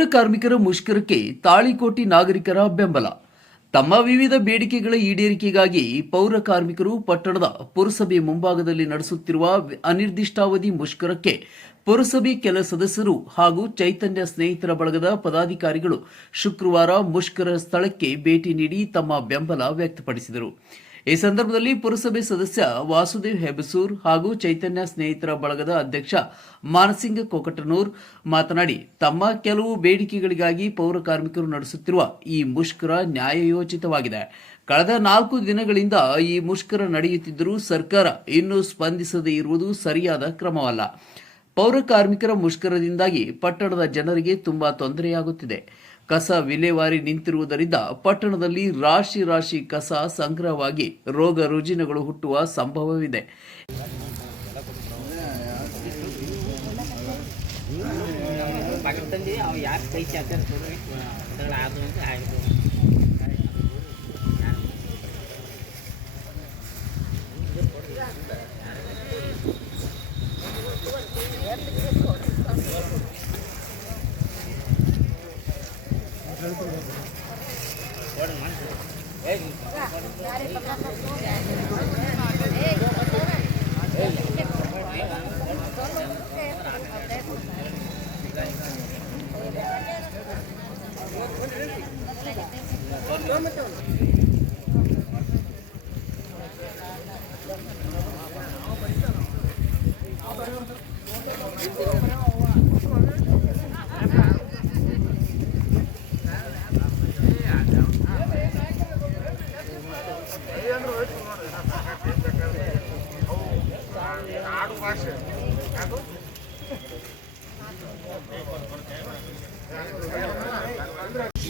ಪೌರ ಕಾರ್ಮಿಕರ ಮುಷ್ಕರಕ್ಕೆ ತಾಳಿಕೋಟಿ ನಾಗರಿಕರ ಬೆಂಬಲ. ತಮ್ಮ ವಿವಿಧ ಬೇಡಿಕೆಗಳ ಈಡೇರಿಕೆಗಾಗಿ ಪೌರ ಕಾರ್ಮಿಕರು ಪಟ್ಟಣದ ಪುರಸಭೆ ಮುಂಭಾಗದಲ್ಲಿ ನಡೆಸುತ್ತಿರುವ ಅನಿರ್ದಿಷ್ಟಾವಧಿ ಮುಷ್ಕರಕ್ಕೆ ಪುರಸಭೆ ಕೆಲ ಸದಸ್ಯರು ಹಾಗೂ ಚೈತನ್ಯ ಸ್ನೇಹಿತರ ಬಳಗದ ಪದಾಧಿಕಾರಿಗಳು ಶುಕ್ರವಾರ ಮುಷ್ಕರ ಸ್ಥಳಕ್ಕೆ ಭೇಟಿ ನೀಡಿ ತಮ್ಮ ಬೆಂಬಲ ವ್ಯಕ್ತಪಡಿಸಿದರು. ಈ ಸಂದರ್ಭದಲ್ಲಿ ಪುರಸಭೆ ಸದಸ್ಯ ವಾಸುದೇವ್ ಹೆಬಸೂರ್ ಹಾಗೂ ಚೈತನ್ಯ ಸ್ನೇಹಿತರ ಬಳಗದ ಅಧ್ಯಕ್ಷ ಮಾನಸಿಂಗ ಕೊಕಟನೂರ್ ಮಾತನಾಡಿ, ತಮ್ಮ ಕೆಲವು ಬೇಡಿಕೆಗಳಿಗಾಗಿ ಪೌರ ಕಾರ್ಮಿಕರು ನಡೆಸುತ್ತಿರುವ ಈ ಮುಷ್ಕರ ನ್ಯಾಯಯೋಚಿತವಾಗಿದೆ. ಕಳೆದ 4 ದಿನಗಳಿಂದ ಈ ಮುಷ್ಕರ ನಡೆಯುತ್ತಿದ್ದರೂ ಸರ್ಕಾರ ಇನ್ನೂ ಸ್ಪಂದಿಸದೇ ಇರುವುದು ಸರಿಯಾದ ಕ್ರಮವಲ್ಲ. ಪೌರ ಕಾರ್ಮಿಕರ ಮುಷ್ಕರದಿಂದಾಗಿ ಪಟ್ಟಣದ ಜನರಿಗೆ ತುಂಬಾ ತೊಂದರೆಯಾಗುತ್ತಿದೆ. ಕಸ ವಿಲೇವಾರಿ ನಿಂತಿರುವುದರಿಂದ ಪಟ್ಟಣದಲ್ಲಿ ರಾಶಿ ಕಸ ಸಂಗ್ರಹವಾಗಿ ರೋಗ ರುಜಿನಗಳು ಹುಟ್ಟುವ ಸಂಭವವಿದೆ.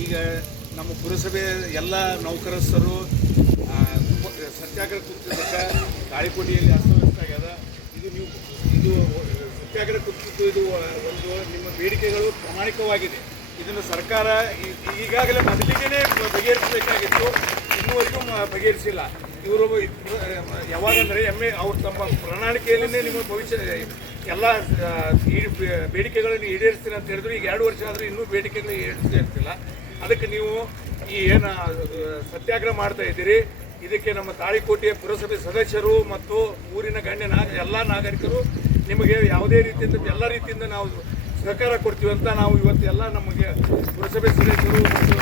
ಈಗ ನಮ್ಮ ಪುರಸಭೆ ಎಲ್ಲ ನೌಕರಸ್ಥರು ಸತ್ಯಾಗ್ರಹ ಕೂತಿದ್ದಕ್ಕೆ ತಾಳಿಕೋಟಿಯಲ್ಲಿ ಅಸ್ತವ್ಯಸ್ತ ಆಗ್ಯದ. ಇದು ಸತ್ಯಾಗ್ರಹ ಕೂತಿದ್ದು ಇದು ಒಂದು ನಿಮ್ಮ ಬೇಡಿಕೆಗಳು ಪ್ರಾಮಾಣಿಕವಾಗಿದೆ. ಇದನ್ನು ಸರ್ಕಾರ ಈಗಾಗಲೇ ಮೊದಲಿಗೆ ಬಗೆಹರಿಸಬೇಕಾಗಿತ್ತು, ಇನ್ನೂವರೆಗೂ ಬಗೆಹರಿಸಿಲ್ಲ. ಇವರು ಯಾವಾಗಂದರೆ ಅವ್ರು ತಮ್ಮ ಪ್ರಣಾಳಿಕೆಯಲ್ಲೇ ನಿಮ್ಮ ಭವಿಷ್ಯ ಎಲ್ಲ ಬೇಡಿಕೆಗಳನ್ನು ಈಡೇರಿಸ್ತೀನಿ ಅಂತ ಹೇಳಿದ್ರು. ಈಗ 2 ವರ್ಷ ಆದರೂ ಇನ್ನೂ ಬೇಡಿಕೆಗಳು ಈಡೇರಿಸ್ತಿಲ್ಲ. ಅದಕ್ಕೆ ನೀವು ಈ ಏನು ಸತ್ಯಾಗ್ರಹ ಮಾಡ್ತಾ ಇದ್ದೀರಿ, ಇದಕ್ಕೆ ನಮ್ಮ ತಾಳಿಕೋಟೆಯ ಪುರಸಭೆ ಸದಸ್ಯರು ಮತ್ತು ಊರಿನ ಎಲ್ಲ ನಾಗರಿಕರು ನಿಮಗೆ ಯಾವುದೇ ರೀತಿಯಿಂದ ಎಲ್ಲ ರೀತಿಯಿಂದ ನಾವು ಸಹಕಾರ ಕೊಡ್ತೀವಿ ಅಂತ ನಾವು ಇವತ್ತು ಎಲ್ಲ ನಮಗೆ ಪುರಸಭೆ ಸದಸ್ಯರು ಮತ್ತು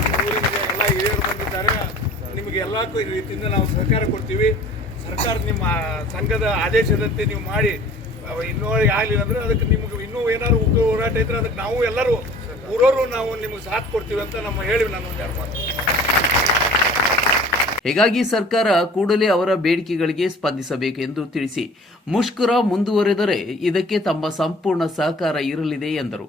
ನಮ್ಮ ಊರಿನ ಎಲ್ಲ ಹಿರಿಯರು ಬಂದಿದ್ದಾರೆ. ನಿಮಗೆ ಎಲ್ಲ ರೀತಿಯಿಂದ ನಾವು ಸಹಕಾರ ಕೊಡ್ತೀವಿ. ಸರ್ಕಾರ ನಿಮ್ಮ ಸಂಘದ ಆದೇಶದಂತೆ ನೀವು ಮಾಡಿ ಇನ್ನೂ ಆಗಲಿಲ್ಲ ಅಂದರೆ ಅದಕ್ಕೆ ನಿಮಗೆ ಇನ್ನೂ ಏನಾದ್ರು ಹೋರಾಟ ಇದ್ರೆ ಅದಕ್ಕೆ ನಾವು ಎಲ್ಲರೂ ಊರವರು ನಾವು ನಿಮಗೆ ಸಾಥ್ ಕೊಡ್ತೀವಿ ಅಂತ ನಮ್ಮ ಹೇಳಿ ನಾನು ಮಾತು. ಹೀಗಾಗಿ ಸರ್ಕಾರ ಕೂಡಲೇ ಅವರ ಬೇಡಿಕೆಗಳಿಗೆ ಸ್ಪಂದಿಸಬೇಕು ಎಂದು ತಿಳಿಸಿ, ಮುಷ್ಕರ ಮುಂದುವರೆದರೆ ಇದಕ್ಕೆ ತಮ್ಮ ಸಂಪೂರ್ಣ ಸಹಕಾರ ಇರಲಿದೆ ಎಂದರು.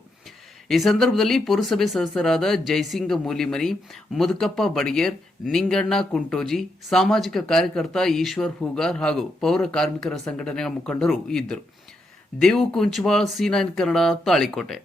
ಈ ಸಂದರ್ಭದಲ್ಲಿ ಪುರಸಭೆ ಸದಸ್ಯರಾದ ಜಯಸಿಂಗ ಮೂಲಿಮನಿ, ಮುದುಕಪ್ಪ ಬಡಿಗೇರ್, ನಿಂಗಣ್ಣ ಕುಂಟೋಜಿ, ಸಾಮಾಜಿಕ ಕಾರ್ಯಕರ್ತ ಈಶ್ವರ್ ಹೂಗಾರ್ ಹಾಗೂ ಪೌರ ಕಾರ್ಮಿಕರ ಸಂಘಟನೆಗಳ ಮುಖಂಡರು ಇದ್ದರು. ದೇವು ಕುಂಚವಾಳ್, C9 ಕನ್ನಡ, ತಾಳಿಕೋಟೆ.